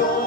Lord.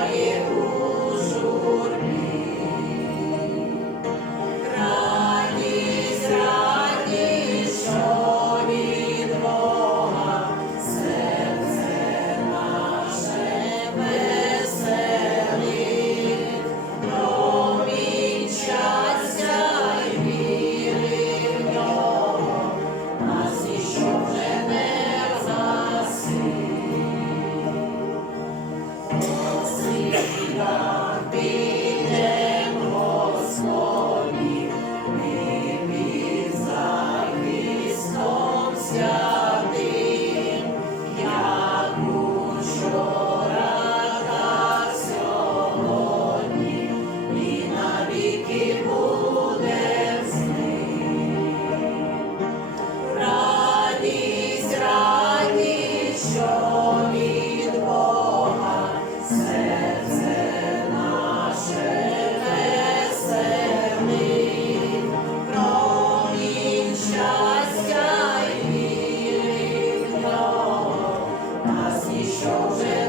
Утішає у. Засить. Підем, shows it.